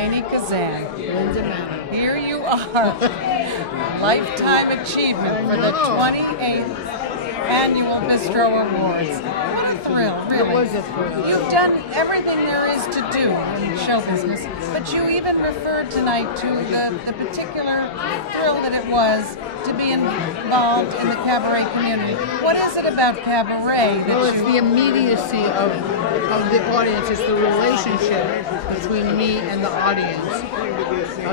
Lainie Kazan. Lynn DiMenna. Here you are. Lifetime achievement for the 28th annual Bistro Awards. What a thrill, really. It was a thrill. You've done everything there is to do in show business, but you even referred tonight to the particular thrill that it was to be involved in the cabaret community. What is it about cabaret that Well, it's the immediacy of the audience. It's the relationship between me and the audience.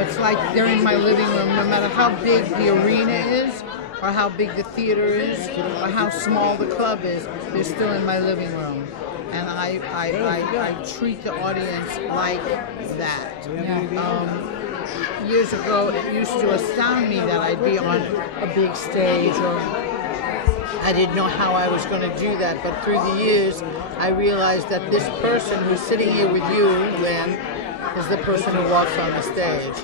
It's like they're in my living room, no matter how big the arena is, or how big the theater is, or how small the club is, they're still in my living room. And I treat the audience like that. Years ago, it used to astound me that I'd be on a big stage, or I didn't know how I was going to do that. But through the years, I realized that this person who's sitting here with you, Lynn, is the person who walks on the stage.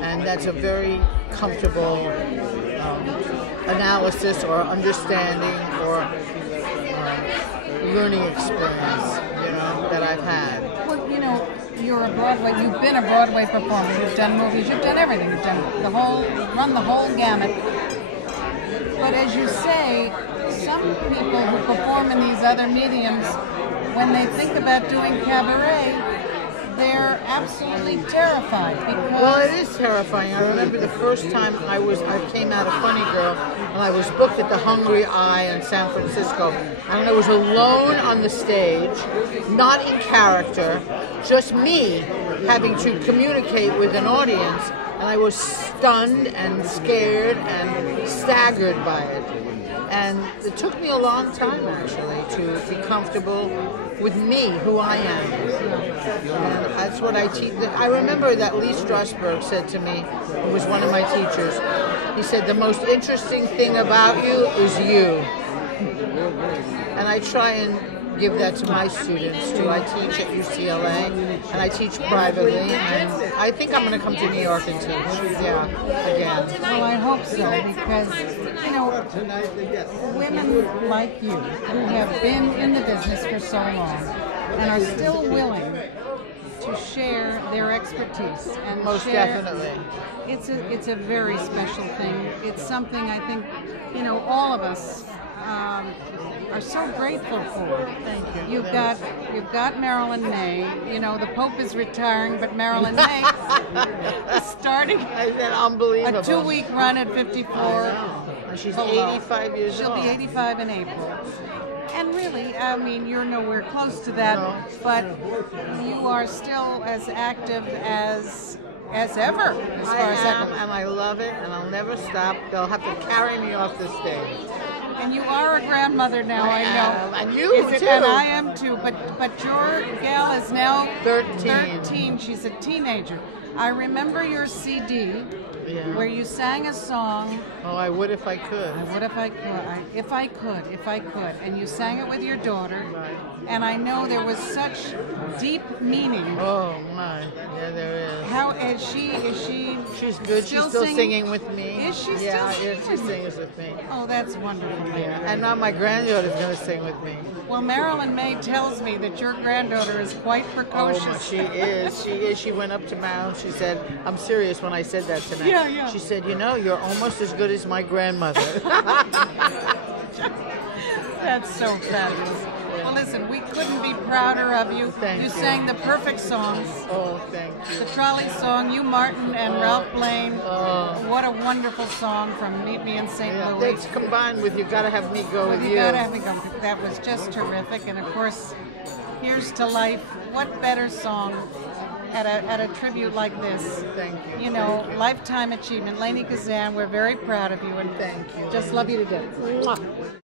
And that's a very comfortable analysis or understanding or learning experience, that I've had. Well, you've been a Broadway performer, you've done movies, you've done everything, you've done run the whole gamut. But as you say, some people who perform in these other mediums, when they think about doing cabaret, they're absolutely terrified because... Well, it is terrifying. I remember the first time I came out of Funny Girl, and I was booked at the Hungry Eye in San Francisco, and I was alone on the stage, not in character, just me having to communicate with an audience, and I was stunned and scared and staggered by it. And it took me a long time, actually, to be comfortable with me, who I am. And that's what I teach. I remember that Lee Strasberg said to me, who was one of my teachers, he said, the most interesting thing about you is you. And I try and give that to my students, too. I teach at UCLA, and I teach privately, and I think I'm going to come to New York and teach, again. Well, I hope so, because, women like you, who have been in the business for so long, and are still willing to share their expertise. And most definitely. It's a very special thing. It's something I think, all of us are so grateful for. Thank you. You've got Marilyn May. The Pope is retiring, but Marilyn May is starting unbelievable. a 2-week run at 54. And she's 85 years old. She'll be 85 in April. And really, you're nowhere close to that, but you are still as active as ever, as far as I am, and I love it, and I'll never stop. They'll have to carry me off the stage. And you are a grandmother now, I know. And you too. And I am too. But your gal is now 13. She's a teenager. I remember your CD where you sang a song. Oh, I would if I could. I would if I could. If I could. And you sang it with your daughter. Right. And I know there was such deep meaning. Oh my, yeah, there is. How is she? She's good. She's still singing with me. Is she still singing? singing? She sings with me. Oh, that's wonderful. Yeah, and now my granddaughter's going to sing with me. Well, Marilyn May tells me that your granddaughter is quite precocious. Oh, she is. She went up to Marilyn. She said, I'm serious when I said that tonight. Yeah. She said, you're almost as good as my grandmother. That's so fabulous. Well, listen, we couldn't be prouder of you. Thank you. You sang the perfect songs. Oh, thank you. The trolley song, you, Martin, and Ralph Blaine. Oh. What a wonderful song from Meet Me in St. Louis. That's combined with You Gotta Have Me Go With You. You Gotta Have Me Go. That was just terrific. And of course, Here's to Life. What better song at a tribute like this? Thank you. Lifetime achievement. Lainie Kazan, we're very proud of you, and thank you. Just love you to death.